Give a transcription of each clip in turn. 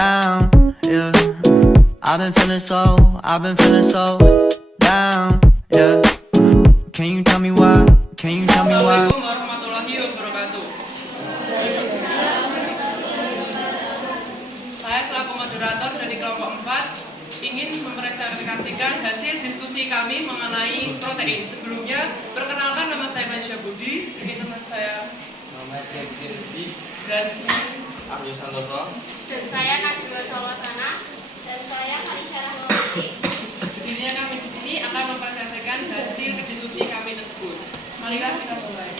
down, yeah. I've been feeling so down, yeah. Can you tell me why? Can you tell me why? Assalamualaikum warahmatullahi wabarakatuh. Saya selaku moderator dari kelompok 4 ingin mempresentasikan hasil diskusi kami mengenai protein. Sebelumnya, perkenalkan nama saya Masya Budi, ini teman saya Muhammad Jabir Bis dan Aryo Santoso. Dan saya Najwa Sawasana. Dan saya Kalisyarah Mawati. Dirinya kami di sini akan mempresentasikan hasil diskusi kami tersebut. Marilah kita mulai.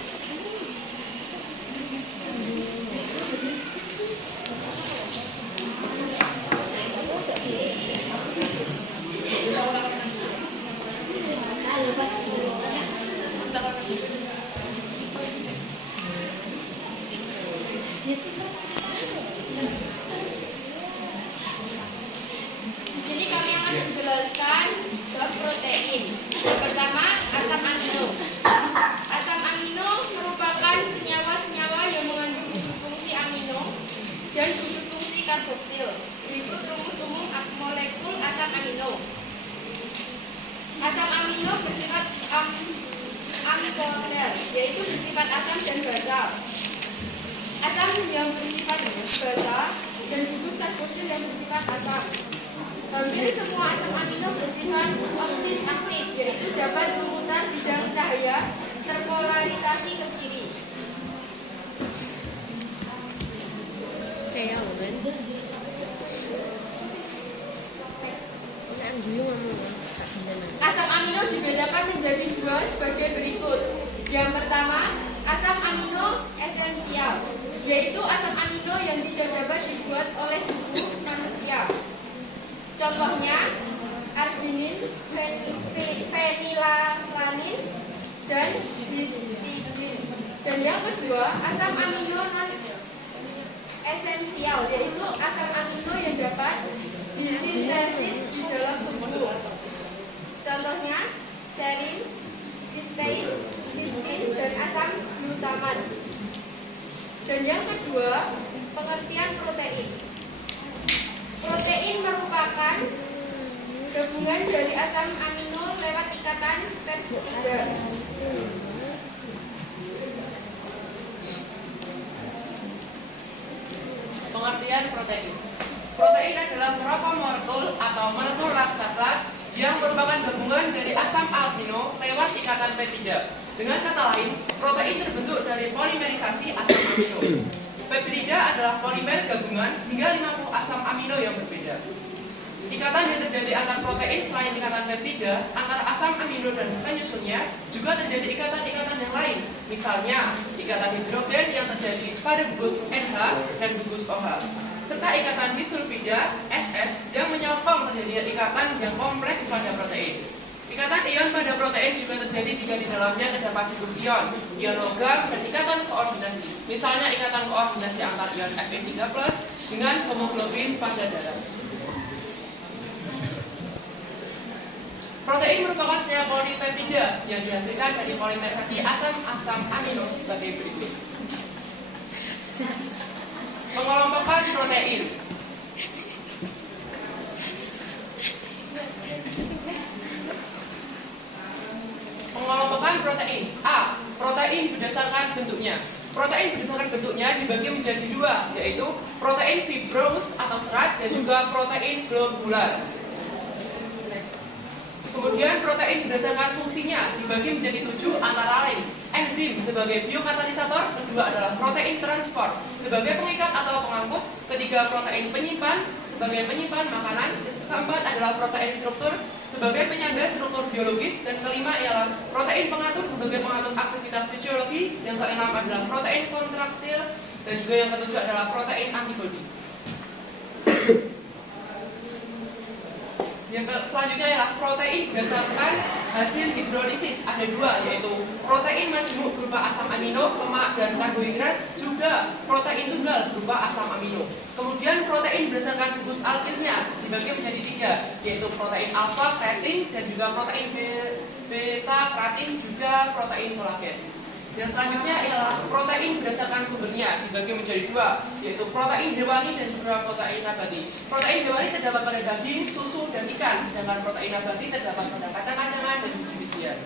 Di sini kami akan menjelaskan bab protein. Yang pertama, asam amino. Asam amino merupakan senyawa-senyawa yang mengandung gugus fungsi amino dan gugus fungsi karboksil. Berikut rumus umum molekul asam amino. Asam amino bersifat aminoner, yaitu bersifat asam dan basa. Asam yang bersifat basa dan gugus karboksil yang bersifat asam. Hampir semua asam amino bersifat optis aktif, yaitu dapat memutar bidang cahaya terpolarisasi ke kiri. Asam amino dibedakan menjadi dua sebagai berikut. Yang pertama, asam amino esensial, yaitu asam amino yang tidak dapat dibuat oleh tubuh manusia. Contohnya, arginin, fenilalanin, dan histidin. Dan yang kedua, asam amino non esensial, yaitu asam amino yang dapat disintesis di dalam tubuh. Contohnya, serin, sistein, cysteine, dan asam glutamat. Dan yang kedua, pengertian protein. Protein merupakan gabungan dari asam amino lewat ikatan peptida. Pengertian protein. Protein adalah beberapa molekul atau molekul raksasa yang merupakan gabungan dari asam amino lewat ikatan peptida. Dengan kata lain, protein terbentuk dari polimerisasi asam amino. Peptida adalah polimer gabungan hingga 50 asam amino yang berbeda. Ikatan yang terjadi antar protein selain ikatan peptida, antara asam amino dan penyusunnya juga terjadi ikatan-ikatan yang lain. Misalnya, ikatan hidrogen yang terjadi pada gugus NH dan gugus OH, serta ikatan disulfida SS yang menyokong terjadinya ikatan yang kompleks pada protein. Ikatan ion pada protein juga terjadi jika di dalamnya terdapat gugus ion logam, dan ikatan koordinasi. Misalnya ikatan koordinasi antar ion Fe3+ dengan hemoglobin pada darah. Protein merupakan senyawa polipeptida yang dihasilkan dari polimerisasi asam amino sebagai berikut. Pengelompokan protein. Pengelompokan protein. A. Protein berdasarkan bentuknya. Protein berdasarkan bentuknya dibagi menjadi dua, yaitu protein fibrous atau serat dan juga protein globular. Kemudian protein berdasarkan fungsinya dibagi menjadi 7, antara lain enzim sebagai biokatalisator, kedua adalah protein transport sebagai pengikat atau pengangkut, ketiga protein penyimpan sebagai penyimpan makanan, keempat adalah protein struktur sebagai penyangga struktur biologis, dan kelima ialah protein pengatur sebagai pengatur aktivitas fisiologi, yang keenam adalah protein kontraktil, dan juga yang ketujuh adalah protein antibodi. Yang selanjutnya adalah protein berdasarkan hasil hidrolisis. Ada dua, yaitu protein majmuk berupa asam amino, lemak, dan karbohidrat, juga protein tunggal berupa asam amino. Kemudian protein berdasarkan gugus alkilnya dibagi menjadi tiga, yaitu protein alfa, kreatin, dan juga protein beta, keratin, juga protein kolagen. Dan selanjutnya ialah protein berdasarkan sumbernya dibagi menjadi dua, yaitu protein hewani dan juga protein nabati. Protein hewani terdapat pada daging, susu, dan ikan, sedangkan protein nabati terdapat pada kacang-kacangan dan biji-bijian.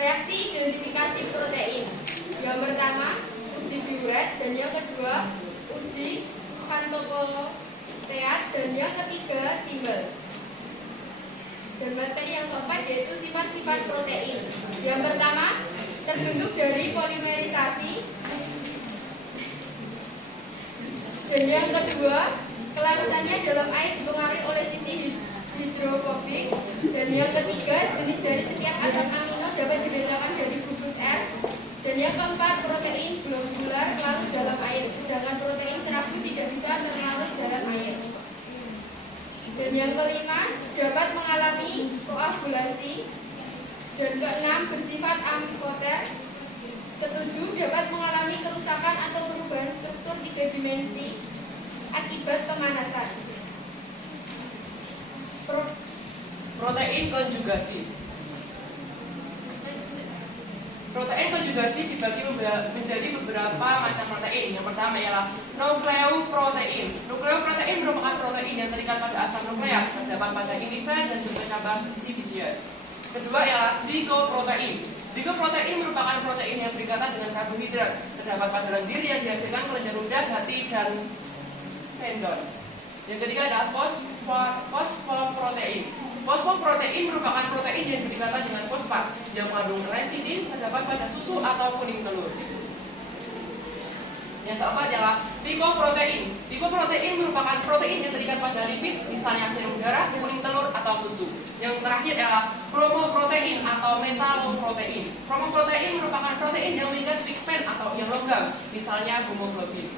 Reaksi identifikasi protein. Yang pertama, uji Biuret, dan yang kedua, uji Pantokloteat, dan yang ketiga, timbal. Dan materi yang keempat yaitu sifat-sifat protein. Yang pertama, terbentuk dari polimerisasi. Dan yang kedua, kelarutannya dalam air dipengaruhi oleh sisi hidrofobik. Dan yang ketiga, jenis dari setiap asam amino dapat dibedakan dari gugus R. Dan yang keempat, protein globular larut dalam air, sedangkan protein serabut tidak bisa terlarut dalam air. Dan yang kelima, dapat mengalami koagulasi. Dan keenam, bersifat amfoter. Ketujuh, dapat mengalami kerusakan atau perubahan struktur 3 dimensi akibat pemanasan. Protein konjugasi. Protein konjugasi dibagi menjadi beberapa macam protein. Yang pertama ialah nukleoprotein. Nukleoprotein merupakan protein yang terikat pada asam nukleat, terdapat pada irisan dan juga cabang biji-bijian. Kedua ialah dikoprotein. Dikoprotein merupakan protein yang berikatan dengan karbohidrat, terdapat pada lendir yang dihasilkan kelenjar ludah, hati, dan tendon. Yang ketiga adalah fosfoprotein. Fosfoprotein merupakan protein yang berikatan dengan fosfat yang mengandung residin, terdapat pada susu atau kuning telur. Yang keempat adalah likoprotein. Likoprotein merupakan protein yang terikat pada lipid, misalnya serum darah, kuning telur, atau susu. Yang terakhir adalah chromoprotein atau metaloprotein. Chromoprotein merupakan protein yang mengikat pigmen atau yang logam, misalnya hemoglobin.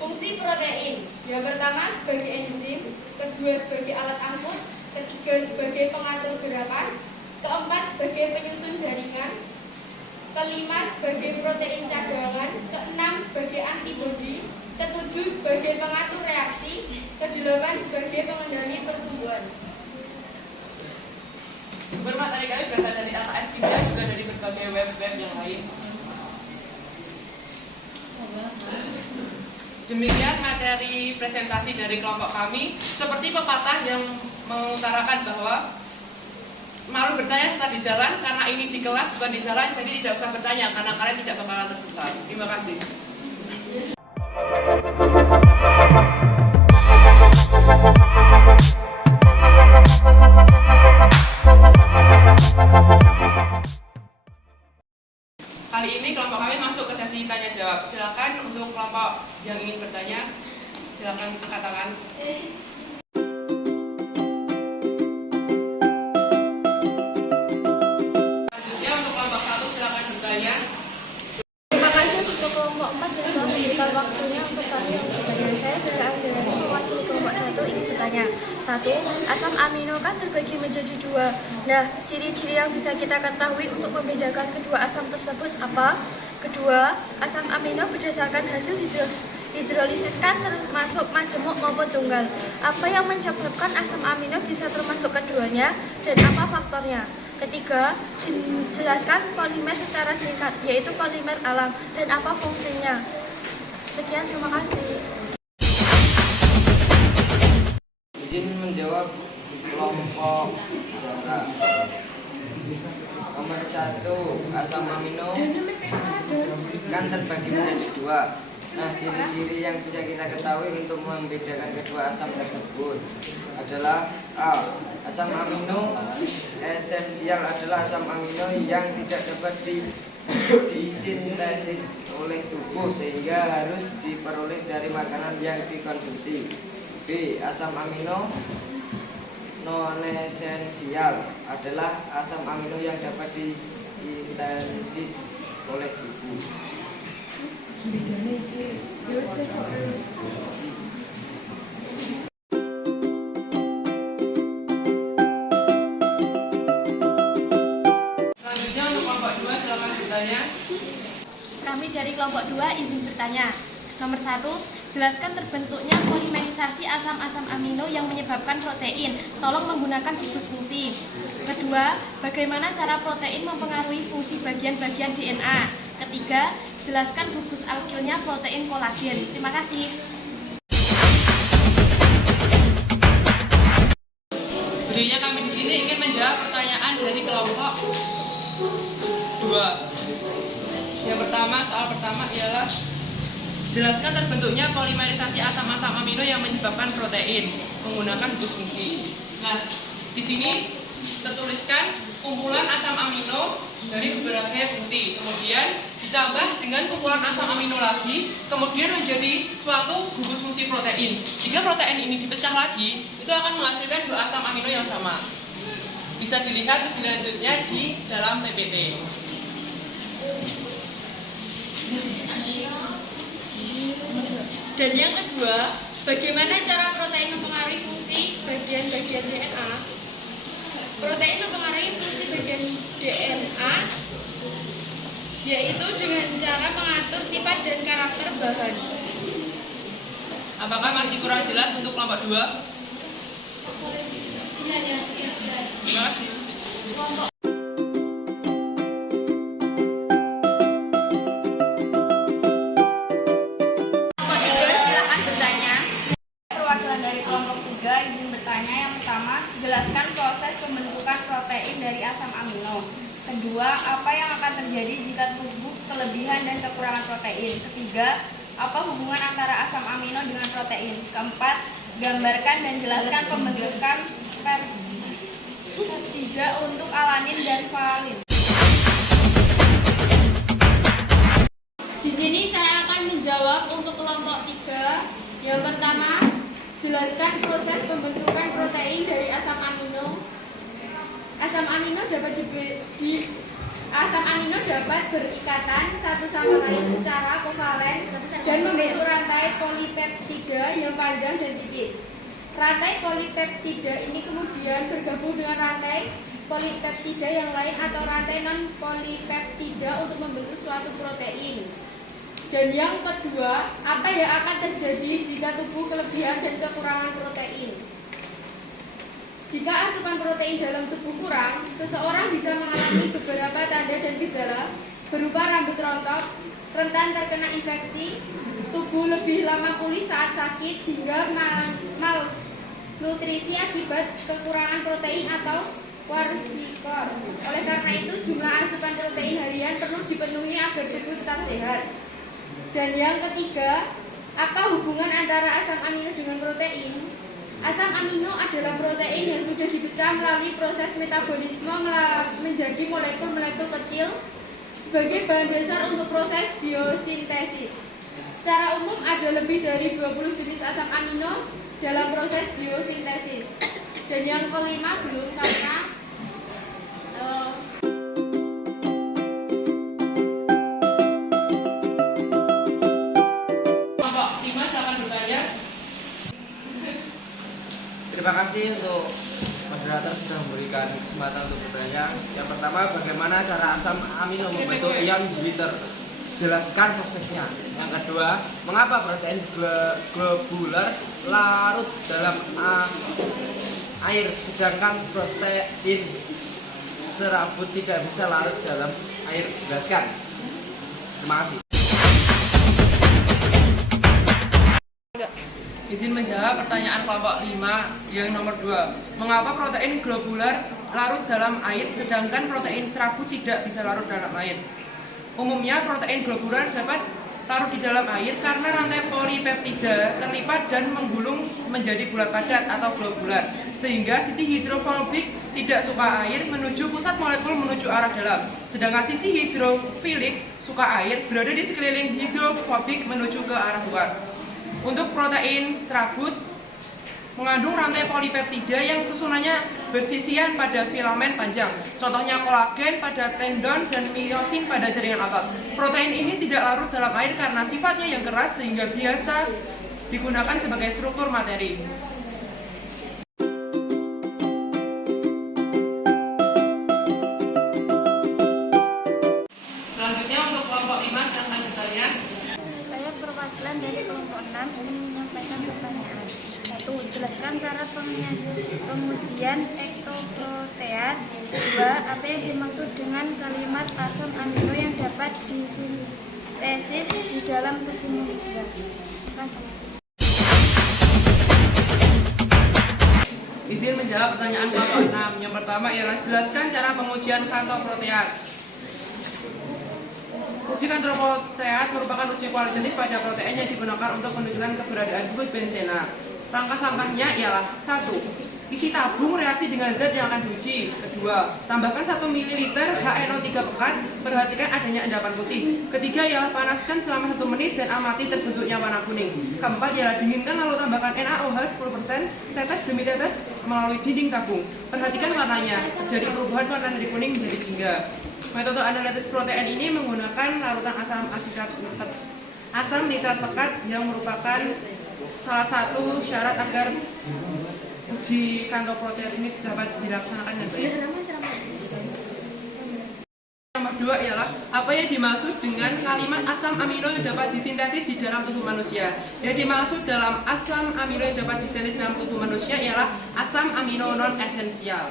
Fungsi protein. Yang pertama sebagai enzim, kedua sebagai alat angkut, ketiga sebagai pengatur gerakan, keempat sebagai penyusun jaringan, kelima sebagai protein cadangan, keenam sebagai antibodi, ketujuh sebagai pengatur reaksi, kedelapan sebagai pengendali pertumbuhan. Sumber materi kami berasal dari LKS Kimia, juga dari berbagai web-web yang lain. Demikian materi presentasi dari kelompok kami. Seperti pepatah yang mengutarakan bahwa malu bertanya saat di jalan, karena ini di kelas bukan di jalan, jadi tidak usah bertanya karena kalian tidak bakalan tersesat. Terima kasih. Kali ini kelompok kami masuk ke sesi tanya jawab. Silakan untuk kelompok yang ingin bertanya, silakan angkat tangan. Selanjutnya untuk kelompok 1 silakan bertanya. Terima kasih untuk kelompok 4 yang telah memberikan waktunya untuk kami yang bertanya. Saya Angelina mewakili kelompok 1 ingin bertanya. 1. Asam amino kan terbagi menjadi 2. Nah, ciri-ciri yang bisa kita ketahui untuk membedakan kedua asam tersebut apa? Kedua, asam amino berdasarkan hasil hidrolisis kan termasuk majemuk maupun tunggal. Apa yang menyebabkan asam amino bisa termasuk keduanya dan apa faktornya? Ketiga, jelaskan polimer secara singkat, yaitu polimer alam, dan apa fungsinya. Sekian, terima kasih. Izin menjawab kelompok nomor 1, asam amino kan terbagi menjadi 2. Nah, ciri-ciri yang bisa kita ketahui untuk membedakan kedua asam tersebut adalah A. Asam amino esensial adalah asam amino yang tidak dapat disintesis oleh tubuh sehingga harus diperoleh dari makanan yang dikonsumsi. B. Asam amino non-esensial adalah asam amino yang dapat disintesis oleh tubuh. Selanjutnya untuk kelompok 2 silakan bertanya. Kami dari kelompok 2 izin bertanya. Nomor 1, Jelaskan terbentuknya polimerisasi asam-asam amino yang menyebabkan protein. Tolong menggunakan gugus fungsi. Kedua, bagaimana cara protein mempengaruhi fungsi bagian-bagian DNA. Ketiga, jelaskan gugus alkilnya protein kolagen. Terima kasih. Selanjutnya kami di sini ingin menjawab pertanyaan dari kelompok 2. Yang pertama, soal pertama ialah jelaskan terbentuknya polimerisasi asam-asam amino yang menyebabkan protein menggunakan gugus fungsi. Nah, di sini tertuliskan kumpulan asam amino dari beberapa fungsi, kemudian ditambah dengan kumpulan asam amino lagi, kemudian menjadi suatu gugus fungsi protein. Jika protein ini dipecah lagi, itu akan menghasilkan 2 asam amino yang sama. Bisa dilihat lebih lanjutnya di dalam PPT. Dan yang kedua, bagaimana cara protein mempengaruhi fungsi bagian-bagian DNA? Protein mempengaruhi fungsi bagian DNA yaitu dengan cara mengatur sifat dan karakter bahan. Apakah masih kurang jelas untuk kelompok 2? Iya, jelas. Terima kasih. Kelompok Perwakilan dari kelompok 3 izin bertanya. Yang pertama, jelaskan proses pembentukan protein dari asam amino. Kedua, apa yang akan terjadi jika tubuh kelebihan dan kekurangan protein. Ketiga, apa hubungan antara asam amino dengan protein. Keempat, gambarkan dan jelaskan pembentukan peptida untuk alanin dan valin. Di sini saya akan menjawab untuk kelompok 3. Yang pertama, jelaskan proses pembentukan protein dari asam amino. Asam amino dapat berikatan satu sama lain secara kovalen dan membentuk rantai polipeptida yang panjang dan tipis. Rantai polipeptida ini kemudian bergabung dengan rantai polipeptida yang lain atau rantai non-polipeptida untuk membentuk suatu protein. Dan yang kedua, apa yang akan terjadi jika tubuh kelebihan dan kekurangan protein? Jika asupan protein dalam tubuh kurang, seseorang bisa mengalami beberapa tanda dan gejala berupa rambut rontok, rentan terkena infeksi, tubuh lebih lama pulih saat sakit, hingga malnutrisi akibat kekurangan protein atau kwashiorkor. Oleh karena itu, jumlah asupan protein harian perlu dipenuhi agar tubuh tetap sehat. Dan yang ketiga, apa hubungan antara asam amino dengan protein? Asam amino adalah protein yang sudah dipecah melalui proses metabolisme menjadi molekul-molekul kecil sebagai bahan dasar untuk proses biosintesis. Secara umum ada lebih dari 20 jenis asam amino dalam proses biosintesis. Dan yang kelima belum karena Terima kasih untuk moderator sudah memberikan kesempatan untuk bertanya. Yang pertama, bagaimana cara asam amino membentuk ion Jupiter? Jelaskan prosesnya. Yang kedua, mengapa protein globular larut dalam air sedangkan protein serabut tidak bisa larut dalam air? Jelaskan. Terima kasih. Izin menjawab pertanyaan kelompok 5 yang nomor 2. Mengapa protein globular larut dalam air sedangkan protein serabut tidak bisa larut dalam air? Umumnya protein globular dapat larut di dalam air karena rantai polipeptida terlipat dan menggulung menjadi bulat padat atau globular, sehingga sisi hidrofobik tidak suka air menuju pusat molekul menuju arah dalam, sedangkan sisi hidrofilik suka air berada di sekeliling hidrofobik menuju ke arah luar. Untuk protein serabut mengandung rantai polipeptida yang susunannya bersisian pada filamen panjang. Contohnya kolagen pada tendon dan miosin pada jaringan otot. Protein ini tidak larut dalam air karena sifatnya yang keras sehingga biasa digunakan sebagai struktur materi. Selanjutnya untuk kelompok 5 silahkan bertanya. saya perwakilan dari kelompok 6 ingin menyampaikan pertanyaan. 1. Jelaskan cara pengujian ektoprotean. 2. Apa yang dimaksud dengan kalimat asam amino yang dapat disintesis di dalam tubuh manusia? Terima kasih. Izin menjawab pertanyaan kelompok 6. Yang pertama ialah jelaskan cara pengujian kantoprotean. Uji kantoprotean merupakan uji kualitatif pada protein yang digunakan untuk menunjukkan keberadaan gugus benzena. Langkah-langkahnya ialah 1. Isi tabung reaksi dengan zat yang akan diuji. 2. Tambahkan 1 ml HNO3 pekat. Perhatikan adanya endapan putih. 3. Ialah panaskan selama 1 menit dan amati terbentuknya warna kuning. 4. Ialah dinginkan lalu tambahkan NaOH 10% tetes demi tetes melalui dinding tabung. Perhatikan warnanya. Terjadi perubahan warna dari kuning menjadi jingga. Metode analisis protein ini menggunakan larutan asam nitrat pekat yang merupakan salah satu syarat agar uji kantoprotein ini dapat dilaksanakan dengan baik. Nomor 2 ialah apa yang dimaksud dengan kalimat asam amino yang dapat disintesis di dalam tubuh manusia. Yang dimaksud dalam asam amino yang dapat disintesis dalam tubuh manusia ialah asam amino non esensial.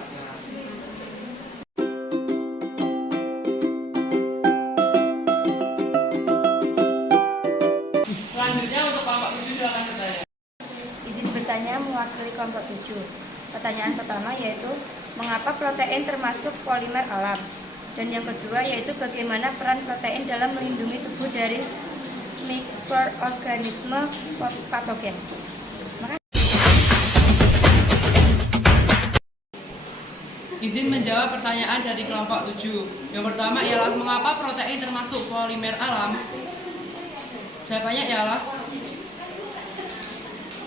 Selanjutnya untuk kelompok 7 silakan bertanya. Izin bertanya mewakili kelompok 7. Pertanyaan pertama yaitu mengapa protein termasuk polimer alam? Dan yang kedua yaitu bagaimana peran protein dalam melindungi tubuh dari mikroorganisme patogen. Izin menjawab pertanyaan dari kelompok 7. Yang pertama ialah mengapa protein termasuk polimer alam? Jawabannya ialah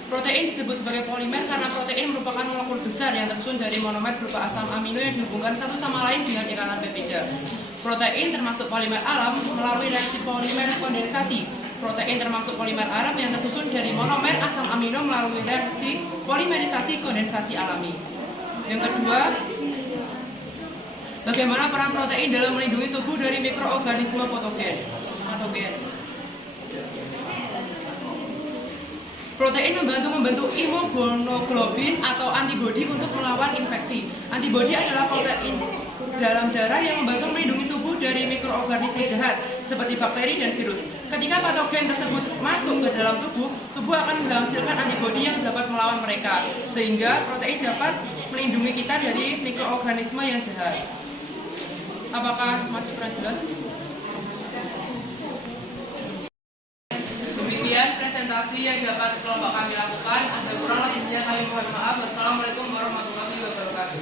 protein disebut sebagai polimer karena protein merupakan molekul besar yang tersusun dari monomer berupa asam amino yang dihubungkan satu sama lain dengan ikatan peptida. Protein termasuk polimer alam melalui reaksi polimer kondensasi. Protein termasuk polimer alam yang tersusun dari monomer asam amino melalui reaksi polimerisasi kondensasi alami. Yang kedua, bagaimana peran protein dalam melindungi tubuh dari mikroorganisme patogen? Protein membentuk imunoglobulin atau antibodi untuk melawan infeksi. Antibodi adalah protein dalam darah yang membantu melindungi tubuh dari mikroorganisme jahat seperti bakteri dan virus. Ketika patogen tersebut masuk ke dalam tubuh, tubuh akan menghasilkan antibodi yang dapat melawan mereka, sehingga protein dapat melindungi kita dari mikroorganisme yang jahat. Apakah masih kurang jelas? Demikian presentasi yang dapat kelompok kami lakukan. Ada kurang lebihnya kami mohon maaf. Wassalamualaikum warahmatullahi wabarakatuh.